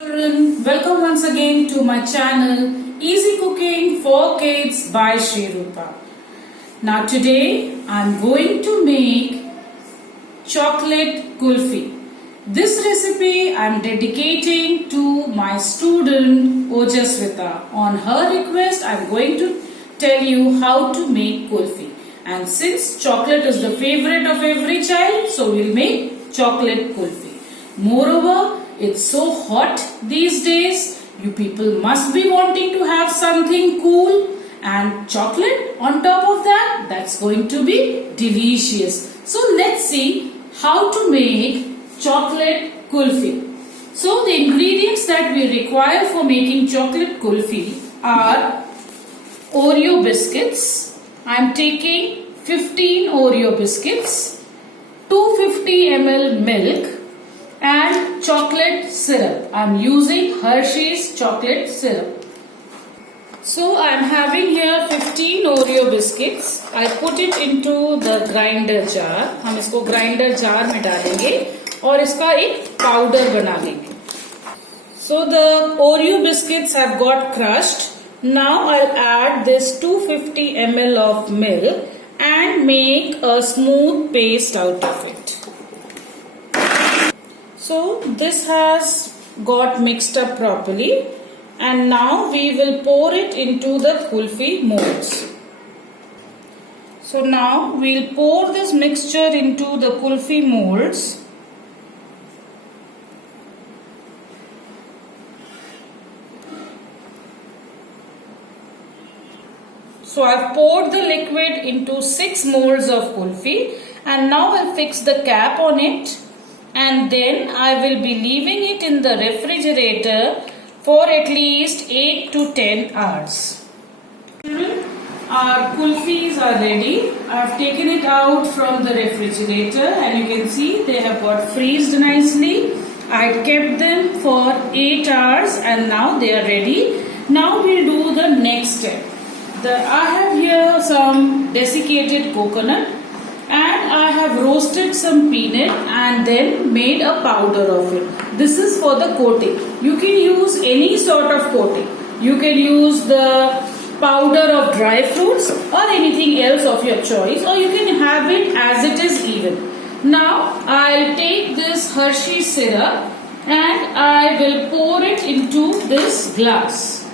Children, welcome once again to my channel Easy Cooking for Kids by Shri Rupa. Now today I am going to make chocolate kulfi. This recipe I am dedicating to my student Ojaswita. On her request I am going to tell you how to make kulfi. And since chocolate is the favorite of every child, so we will make chocolate kulfi. Moreover, it's so hot these days. You people must be wanting to have something cool, and chocolate on top of that, that's going to be delicious. So let's see how to make chocolate kulfi. So the ingredients that we require for making chocolate kulfi are Oreo biscuits. I am taking 15 Oreo biscuits, 250 ml milk, and chocolate syrup. I am using Hershey's chocolate syrup. So I am having here 15 Oreo biscuits. I put it into the grinder jar. हम इसको grinder jar में डालेंगे और इसका एक powder बना लेंगे. So the Oreo biscuits have got crushed. Now I'll add this 250 ml of milk and make a smooth paste out of it. So this has got mixed up properly, and now we will pour it into the kulfi molds. So now we'll pour this mixture into the kulfi molds. So I've poured the liquid into 6 molds of kulfi, and now I'll fix the cap on it. And then I will be leaving it in the refrigerator for at least 8 to 10 hours. Our kulfis are ready. I have taken it out from the refrigerator and you can see they have got freezed nicely. I kept them for 8 hours and now they are ready. Now we'll do the next step. I have here some desiccated coconut, and I have roasted some peanut and then made a powder of it. This is for the coating. You can use any sort of coating. You can use the powder of dry fruits or anything else of your choice, or you can have it as it is even. Now I'll take this Hershey syrup and I will pour it into this glass.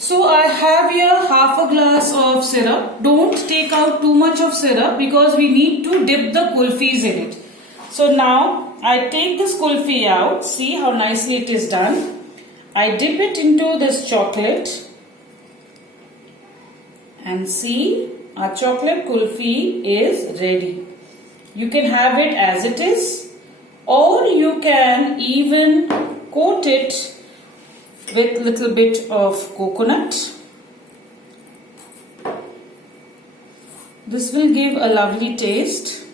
So I have here half a glass of syrup. Don't take out too much of syrup because we need to dip the kulfis in it. So now I take this kulfi out. See how nicely it is done. I dip it into this chocolate. And see, our chocolate kulfi is ready. You can have it as it is, or you can even coat it with little bit of coconut. This will give a lovely taste.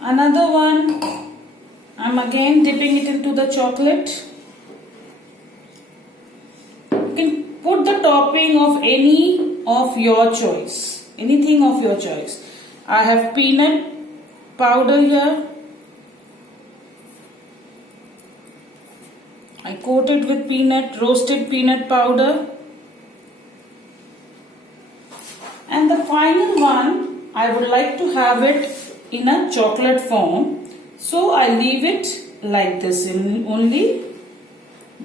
Another one, I'm again dipping it into the chocolate. You can put the topping of any of your choice, anything of your choice. I have peanut powder here. I coat it with roasted peanut powder. And the final one, I would like to have it in a chocolate form. So I leave it like this, only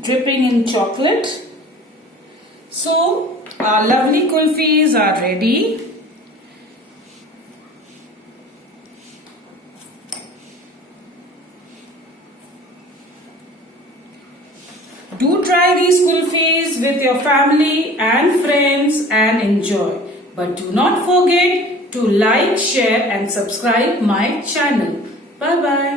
dripping in chocolate. So our lovely kulfis are ready. Do try these kulfis with your family and friends and enjoy. But do not forget to like, share and subscribe my channel. Bye bye.